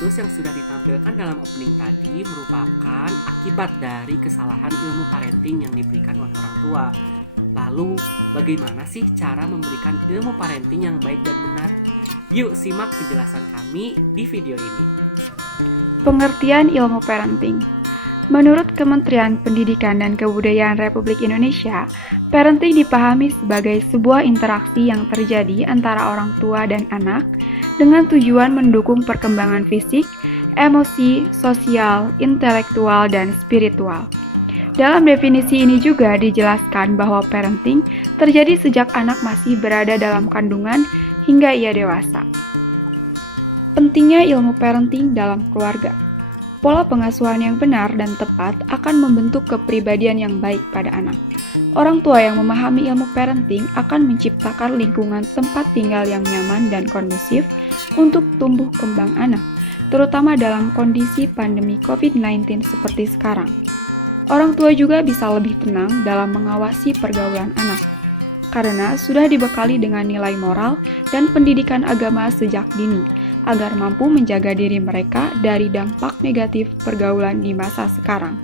kasus yang sudah ditampilkan dalam opening tadi merupakan akibat dari kesalahan ilmu parenting yang diberikan oleh orang tua. Lalu, bagaimana sih cara memberikan ilmu parenting yang baik dan benar? Yuk simak penjelasan kami di video ini. Pengertian ilmu parenting. Menurut Kementerian Pendidikan dan Kebudayaan Republik Indonesia, parenting dipahami sebagai sebuah interaksi yang terjadi antara orang tua dan anak dengan tujuan mendukung perkembangan fisik, emosi, sosial, intelektual, dan spiritual. Dalam definisi ini juga dijelaskan bahwa parenting terjadi sejak anak masih berada dalam kandungan hingga ia dewasa. Pentingnya ilmu parenting dalam keluarga. Pola pengasuhan yang benar dan tepat akan membentuk kepribadian yang baik pada anak. Orang tua yang memahami ilmu parenting akan menciptakan lingkungan tempat tinggal yang nyaman dan kondusif untuk tumbuh kembang anak, terutama dalam kondisi pandemi COVID-19 seperti sekarang. Orang tua juga bisa lebih tenang dalam mengawasi pergaulan anak, karena sudah dibekali dengan nilai moral dan pendidikan agama sejak dini, agar mampu menjaga diri mereka dari dampak negatif pergaulan di masa sekarang,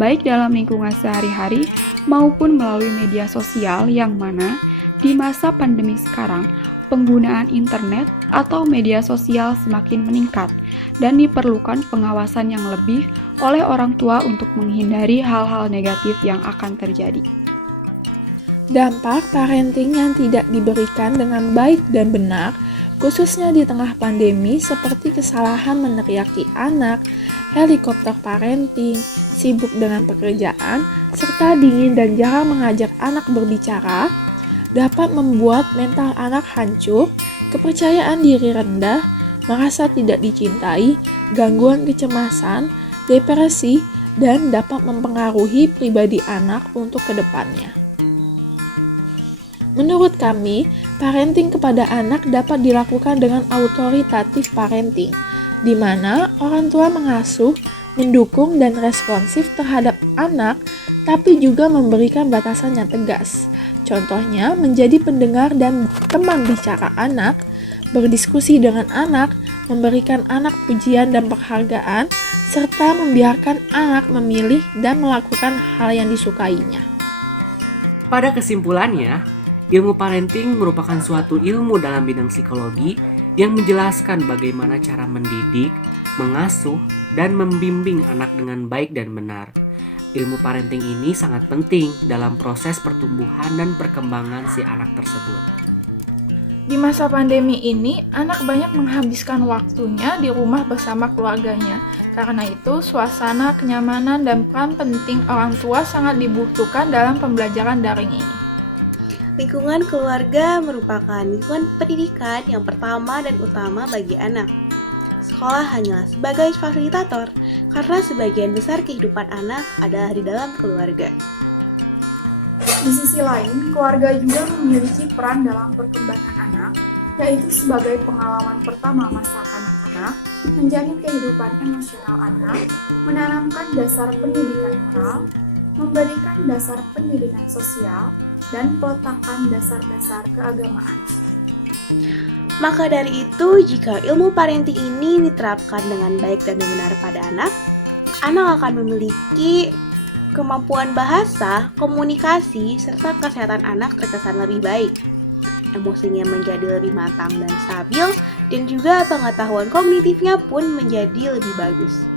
baik dalam lingkungan sehari-hari maupun melalui media sosial yang mana di masa pandemi sekarang, penggunaan internet atau media sosial semakin meningkat dan diperlukan pengawasan yang lebih oleh orang tua untuk menghindari hal-hal negatif yang akan terjadi. Dampak parenting yang tidak diberikan dengan baik dan benar, khususnya di tengah pandemi seperti kesalahan meneriaki anak, helikopter parenting, sibuk dengan pekerjaan, serta dingin dan jarang mengajak anak berbicara, dapat membuat mental anak hancur, kepercayaan diri rendah, merasa tidak dicintai, gangguan kecemasan, depresi, dan dapat mempengaruhi pribadi anak untuk kedepannya. Menurut kami, parenting kepada anak dapat dilakukan dengan autoritatif parenting, di mana orang tua mengasuh, mendukung, dan responsif terhadap anak, tapi juga memberikan batasan yang tegas. Contohnya, menjadi pendengar dan teman bicara anak, berdiskusi dengan anak, memberikan anak pujian dan penghargaan, serta membiarkan anak memilih dan melakukan hal yang disukainya. Pada kesimpulannya, ilmu parenting merupakan suatu ilmu dalam bidang psikologi yang menjelaskan bagaimana cara mendidik, mengasuh, dan membimbing anak dengan baik dan benar. Ilmu parenting ini sangat penting dalam proses pertumbuhan dan perkembangan si anak tersebut. Di masa pandemi ini, anak banyak menghabiskan waktunya di rumah bersama keluarganya. Karena itu, suasana, kenyamanan, dan peran penting orang tua sangat dibutuhkan dalam pembelajaran daring ini. Lingkungan keluarga merupakan lingkungan pendidikan yang pertama dan utama bagi anak. Sekolah hanyalah sebagai fasilitator, karena sebagian besar kehidupan anak adalah di dalam keluarga. Di sisi lain, keluarga juga memiliki peran dalam perkembangan anak, yaitu sebagai pengalaman pertama masa kanak-kanak, menjalin kehidupan emosional anak, menanamkan dasar pendidikan moral, memberikan dasar pendidikan sosial, dan peletakan dasar-dasar keagamaan. Maka dari itu, jika ilmu parenting ini diterapkan dengan baik dan benar pada anak akan memiliki kemampuan bahasa, komunikasi, serta kesehatan anak terkesan lebih baik. Emosinya menjadi lebih matang dan stabil, dan juga pengetahuan kognitifnya pun menjadi lebih bagus.